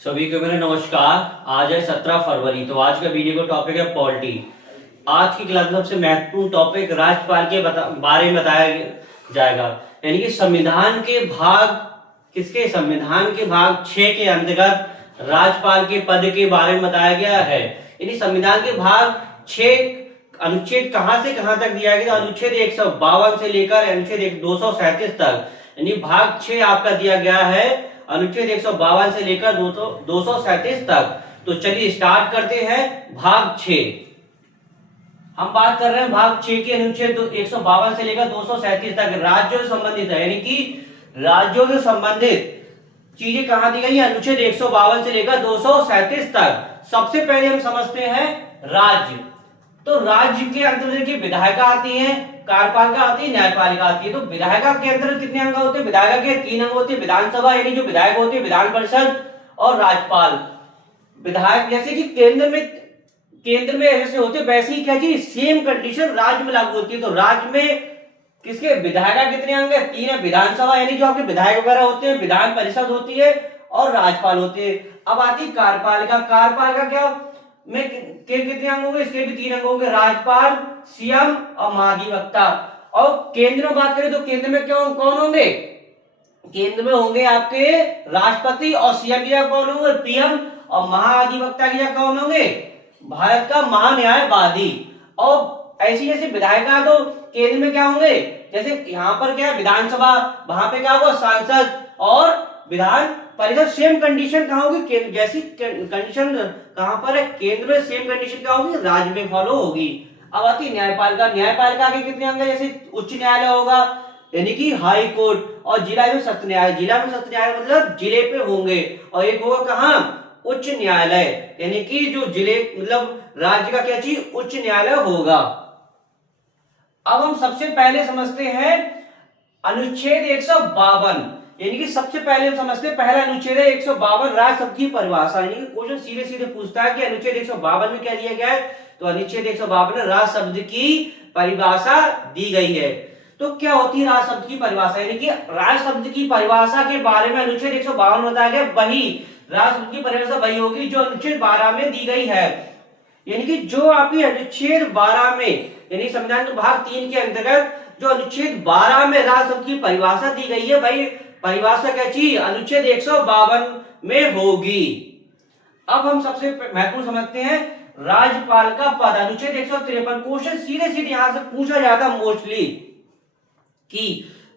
सभी को मेरा नमस्कार। आज है 17 फरवरी। तो आज का वीडियो का टॉपिक है पॉलिटी। आज की क्लास में सबसे महत्वपूर्ण टॉपिक राज्यपाल के बारे में बताया जाएगा। यानी कि संविधान के भाग संविधान के भाग 6 के अंतर्गत राज्यपाल के पद के बारे में बताया गया है। यानी संविधान के भाग 6 अनुच्छेद कहां से कहां तक दिया गया? अनुच्छेद 152 से लेकर अनुच्छेद 237 तक। यानी भाग 6 आपका दिया गया है अनुच्छेद 152 से लेकर 237 तक। तो चलिए स्टार्ट करते हैं भाग 6। हम बात कर रहे हैं भाग 6 के अनुच्छेद 152 से लेकर 237 तक। राज्यों से संबंधित है, यानी कि राज्यों से संबंधित चीजें कहां दी गई है? अनुच्छेद 152 से लेकर 237 तक। सबसे पहले हम समझते हैं राज्य। तो राज्य के अंतर्गत की विधायिका आती है, कार्यपालिका आती है, न्यायपालिका आती है। तो विधायिका के अंतर्गत कितने अंग होते हैं? विधायिका के 3 अंग होते हैं। विधानसभा यानी जो विधायक होते हैं, विधान परिषद और राज्यपाल। विधायक जैसे कि केंद्र में ऐसे होते वैसे ही क्या चीज सेम कंडीशन राज्य में लागू होती है। तो राज्य में किसके विधायिका कितने अंग है? 3 है। विधानसभा यानी जो आपके विधायक वगैरह होते हैं, विधान परिषद होती है और राज्यपाल होते हैं। अब आती कार्यपालिका। कार्यपालिका क्या में कितने अंग होंगे? इसके भी 3 अंग होंगे, राज्यपाल, सीएम और महाधिवक्ता। और केंद्र में बात करें तो केंद्र में क्या कौन होंगे? केंद्र में होंगे आपके राष्ट्रपति और सीएम की जगह कौन होंगे? पीएम। और महाधिवक्ता की जगह कौन होंगे? भारत का महान्यायवादी। और ऐसी जैसे विधायिका तो केंद्र में क्या होंगे? जैसे यहाँ पर क्या विधानसभा, वहां पे क्या होगा? सांसद। और विधान परिषद सेम कंडीशन कहां होगी? जैसी कंडीशन कहां पर है? केंद्र में सेम कंडीशन क्या होगी? राज्य में फॉलो होगी। अब आती है न्यायपालिका। न्यायपालिका के कितने अंग है? जैसे उच्च न्यायालय होगा यानी कि हाई कोर्ट, और जिला में सत्र न्यायालय। जिला में सत्र न्यायालय मतलब जिले पे होंगे। और एक होगा कहां? उच्च न्यायालय, यानी कि जो जिले मतलब राज्य का क्या चीज? उच्च न्यायालय होगा। अब हम सबसे पहले समझते हैं अनुच्छेद 152। यानी कि सबसे पहले हम समझते हैं पहला अनुच्छेद है 152, राज्य शब्द की परिभाषा। यानी कि क्वेश्चन सीधे सीधे पूछता है कि अनुच्छेद 152 में क्या दिया गया है? तो अनुच्छेद 152 में राज्य शब्द की परिभाषा दी गई है। तो क्या होती है राज्य शब्द की परिभाषा? यानी कि राज्य शब्द की परिभाषा के बारे में अनुच्छेद 152 में बताया गया, वही राज्य शब्द की परिभाषा वही होगी जो अनुच्छेद 12 में दी गई है। यानी कि जो आपकी अनुच्छेद 12 में यानी संविधान के भाग 3 के अंतर्गत जो अनुच्छेद 12 में राज्य शब्द की परिभाषा दी गई है, भाई परिभाषा क्या चीज? अनुच्छेद 152 में होगी। अब हम सबसे महत्वपूर्ण समझते हैं राज्यपाल का पद। अनुच्छेद 153। क्वेश्चन सीधे सीधे यहां से पूछा जाता मोस्टली कि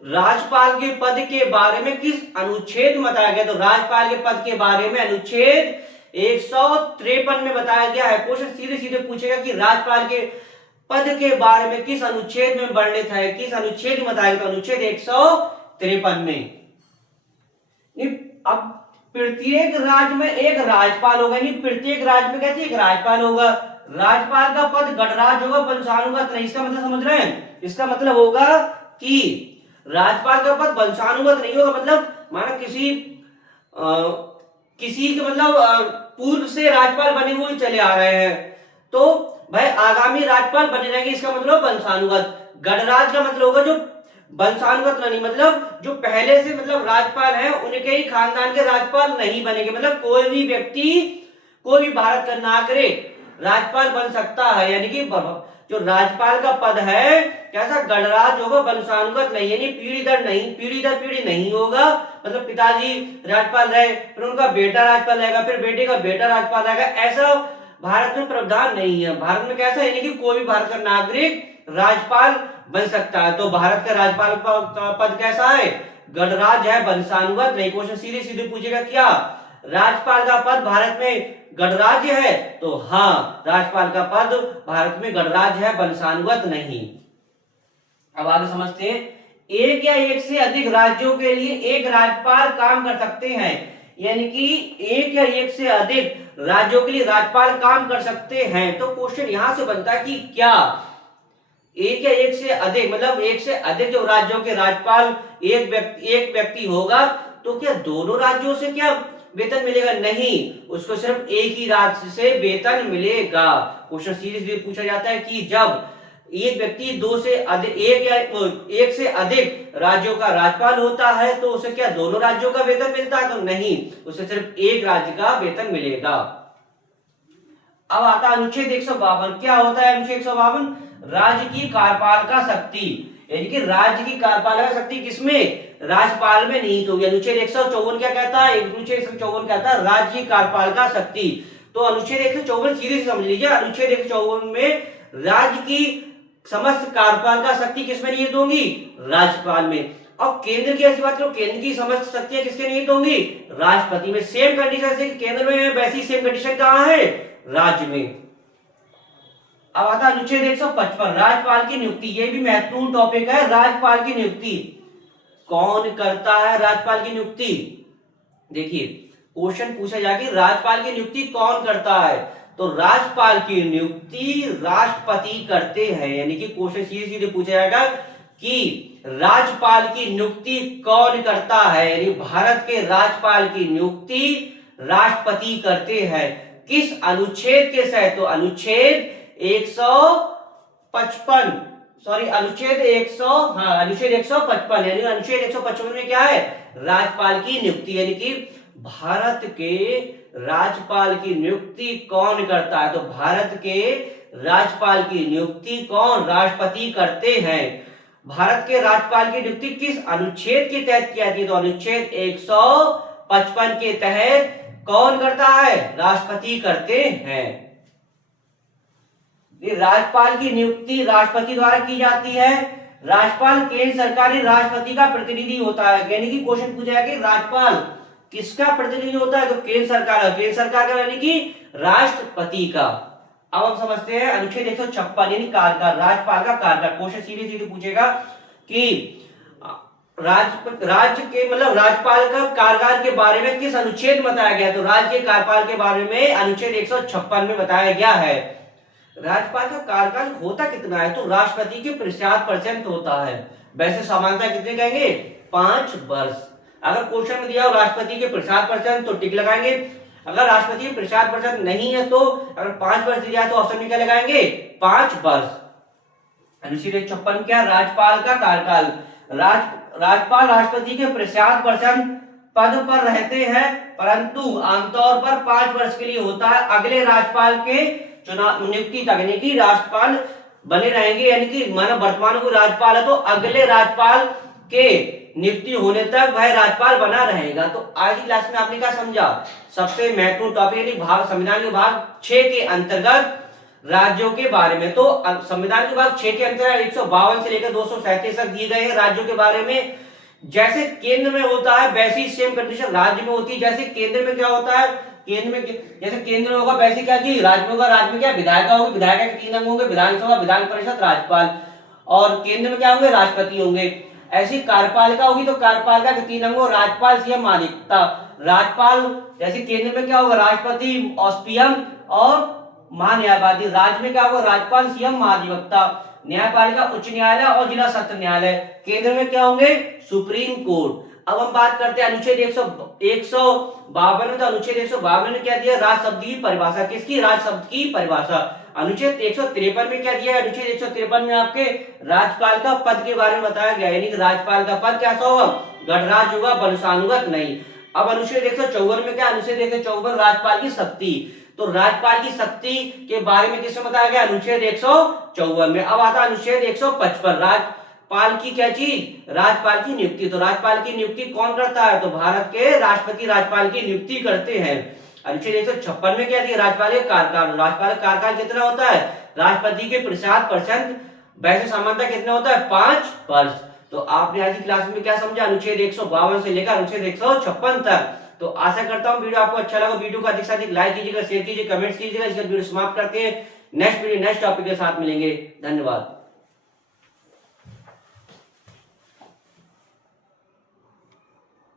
राज्यपाल के पद के बारे में किस अनुच्छेद में बताया गया? तो राज्यपाल के पद के बारे में अनुच्छेद 153 में बताया गया है। क्वेश्चन सीधे सीधे पूछेगा कि राज्यपाल के पद के बारे में किस अनुच्छेद में वर्णित है, किस अनुच्छेद में बताया गया? तो अनुच्छेद 153 में। अब प्रत्येक राज्य में एक राज्यपाल होगा, यानी प्रत्येक राज्य में कहते हैं एक राज्यपाल होगा। राज्यपाल का पद गणराज्य होगा, वंशानुगत नहीं। इसका मतलब समझ रहे हैं? इसका मतलब होगा कि राज्यपाल का पद वंशानुगत नहीं होगा। मतलब माना किसी के मतलब पूर्व से राज्यपाल बने हुए चले आ रहे हैं, तो भाई आगामी राज्यपाल बने रहेंगे। इसका मतलब वंशानुगत। गणराज्य का मतलब होगा जो वंशानुगत नहीं, मतलब जो पहले से मतलब राज्यपाल हैं उनके ही खानदान के राज्यपाल नहीं बनेंगे। मतलब कोई भी व्यक्ति, कोई भी भारत का नागरिक राज्यपाल बन सकता है। यानी कि जो राज्यपाल का पद है कैसा? गणराज्य होगा, वंशानुगत नहीं, यानी पीढ़ी दर पीढ़ी नहीं होगा। मतलब पिताजी राज्यपाल रहे, फिर उनका बेटा राज्यपाल रहेगा, फिर बेटे का बेटा राज्यपाल रहेगा, ऐसा भारत में प्रावधान नहीं है। भारत में कैसा? यानी कि कोई भी भारत का नागरिक राज्यपाल बन सकता है। तो भारत का राज्यपाल का पद कैसा है? गणराज्य है, वंशानुगत नहीं। क्वेश्चन सीधे सीधे पूछेगा क्या राज्यपाल का पद भारत में गणराज्य है? तो हाँ, राज्यपाल का पद भारत में गणराज्य है, वंशानुगत नहीं। अब आगे समझते हैं, एक या एक से अधिक राज्यों के लिए एक राज्यपाल काम कर सकते हैं। यानी कि एक या एक से अधिक राज्यों के लिए राज्यपाल काम कर सकते हैं। तो क्वेश्चन यहां से बनता है कि क्या एक या एक से अधिक मतलब एक से अधिक जो राज्यों के राज्यपाल एक व्यक्ति होगा, तो क्या दोनों राज्यों से क्या वेतन मिलेगा? नहीं, उसको सिर्फ एक ही राज्य से वेतन मिलेगा। क्वेश्चन सीधे सीधे पूछा जाता है कि जब एक व्यक्ति दो से अधिक एक से अधिक राज्यों का राज्यपाल होता है तो उसे क्या दोनों राज्यों का वेतन मिलता है? तो नहीं, उसे सिर्फ एक राज्य का वेतन मिलेगा। अब आता है अनुच्छेद 152। क्या होता है अनुच्छेद 152? राज्य की कार्यपालिका शक्ति, यानी कि राज्य की कार्यपालिका शक्ति किसमें? राज्यपाल में निहित होगी। अनुच्छेद 154 क्या कहता है? अनुच्छेद 154 कहता है राज्य की कार्यपालिका शक्ति। तो अनुच्छेद 154 सीधे से समझ लीजिए, अनुच्छेद 154 में राज्य की समस्त कार्यपालिका शक्ति किसमें निहित होंगी? राज्यपाल में। अब केंद्र की ऐसी बात करो, केंद्र की समस्त शक्तियां किसके निहित होंगी? राष्ट्रपति में। सेम कंडीशन से केंद्र में, वैसी सेम कंडीशन कहां है? राज्य में। अब आता है अनुच्छेद 155 राज्यपाल की नियुक्ति। ये भी महत्वपूर्ण टॉपिक है। राज्यपाल की नियुक्ति कौन करता है? राज्यपाल की नियुक्ति देखिए क्वेश्चन पूछा जाए कि राज्यपाल की नियुक्ति कौन करता है, तो राज्यपाल की नियुक्ति राष्ट्रपति करते हैं। यानी कि क्वेश्चन सीधे सीधे पूछा जाएगा कि राज्यपाल की नियुक्ति कौन करता है, यानी भारत के राज्यपाल की नियुक्ति राष्ट्रपति करते हैं। किस अनुच्छेद के तहत? तो अनुच्छेद 155 सॉरी अनुच्छेद 155 यानी अनुच्छेद 155 में क्या है? राज्यपाल की नियुक्ति, यानी कि भारत के राज्यपाल की नियुक्ति कौन करता है? तो भारत के राज्यपाल की नियुक्ति कौन? राष्ट्रपति करते हैं। भारत के राज्यपाल की नियुक्ति किस अनुच्छेद के तहत की जाती है? तो अनुच्छेद 155 के तहत कौन करता है? राष्ट्रपति करते हैं। राज्यपाल की नियुक्ति राष्ट्रपति द्वारा की जाती है। राज्यपाल केंद्र सरकार राष्ट्रपति का प्रतिनिधि होता है। यानी कि क्वेश्चन पूछा है कि राज्यपाल किसका प्रतिनिधि होता है? तो केंद्र सरकार, केंद्र सरकार का यानी कि राष्ट्रपति का। अब हम समझते हैं अनुच्छेद 156 यानी कार्यकाल, राज्यपाल का कार्यकाल। क्वेश्चन सीधे सीधे पूछेगा कि राज्य के मतलब राज्यपाल का कार्यकाल के बारे में किस अनुच्छेद में बताया गया? तो राज्य के कार्यकाल के बारे में अनुच्छेद 156 में बताया गया है। राज्यपाल का कार्यकाल होता कितना है? तो राष्ट्रपति के 50% होता है। वैसे सामान्यतः कितने कहेंगे? 5 वर्ष। अगर क्वेश्चन में दिया हो राष्ट्रपति के 50% तो टिक लगाएंगे। अगर राष्ट्रपति के 50% नहीं है तो अगर 5 वर्ष दिया तो ऑप्शन में क्या लगाएंगे? 5 वर्ष। अनुच्छेद 156 क्या? राज्यपाल का कार्यकाल। राज्यपाल राष्ट्रपति के 50% पद पर रहते हैं, परंतु आमतौर पर 5 वर्ष के लिए होता है। अगले राज्यपाल के चुनाव नियुक्ति तक, यानी कि राज्यपाल बने रहेंगे, यानी कि मानो वर्तमान को राज्यपाल है तो अगले राज्यपाल के नियुक्ति होने तक वह राज्यपाल बना रहेगा। तो आज की क्लास में आपने क्या समझा? सबसे महत्वपूर्ण टॉपिक यानी भाग संविधान के भाग 6 के अंतर्गत राज्यों के बारे में। तो संविधान के भाग 6 के अंतर्गत 152 से लेकर 237 तक दिए गए हैं राज्यों के बारे में। जैसे केंद्र में होता है वैसी सेम कंडीशन राज्य में होती है। जैसे केंद्र में क्या होता है? केंद्र में जैसे केंद्र में होगा वैसे क्या की राज्य में होगा? राज्य में क्या विधायिका होगी, विधायिका के 3 अंग होंगे, विधानसभा, विधान परिषद, राज्यपाल। और केंद्र में क्या होंगे? राष्ट्रपति होंगे। ऐसी कार्यपालिका होगी तो कार्यपालिका के 3 अंग, राज्यपाल, सीएम, महाधिवक्ता। राज्यपाल जैसे केंद्र में क्या होगा? राष्ट्रपति और पीएम और महान्यायवादी। राज्य में क्या होगा? राज्यपाल, सीएम, महाधिवक्ता। न्यायपालिका उच्च न्यायालय और जिला सत्र न्यायालय। केंद्र में क्या होंगे? Supreme court. अब हम बात करते हैं अनुच्छेद 152 में। तो अनुच्छेद 152 ने क्या दिया? राज शब्द की परिभाषा। किसकी? राज शब्द की परिभाषा। अनुच्छेद 153 में क्या दिया? अनुच्छेद 153 में आपके राज्यपाल का पद के बारे में बताया गया, यानी कि राज्यपाल का पद कैसा होगा? गणराज्य होगा, वंशानुगत नहीं। अब अनुच्छेद 154 में क्या? अनुच्छेद 154 राज्यपाल की शक्ति। तो राज्यपाल की शक्ति के बारे में किसमें बताया गया? अनुच्छेद 154 में। अब आता अनुच्छेद 155 राज्यपाल की क्या चीज? राज्यपाल की नियुक्ति। तो राज्यपाल की नियुक्ति कौन करता है? तो भारत के राष्ट्रपति राज्यपाल की नियुक्ति करते हैं। अनुच्छेद 156 में क्या दिया? राज्यपाल का कार्यकाल। राज्यपाल का कार्यकाल कितना होता है? राष्ट्रपति के 50%, वैसे सामान्यतः कितना होता है? 5 वर्ष। तो आपने आज की क्लास में क्या समझा? अनुच्छेद 152 से लेकर अनुच्छेद 156 तक। तो आशा करता हूं वीडियो आपको अच्छा लगा। वीडियो को अधिक से अधिक लाइक कीजिएगा, शेयर कीजिए, कमेंट्स कीजिएगा। इसका वीडियो समाप्त करते हैं। नेक्स्ट वीडियो नेक्स्ट टॉपिक के साथ मिलेंगे। धन्यवाद।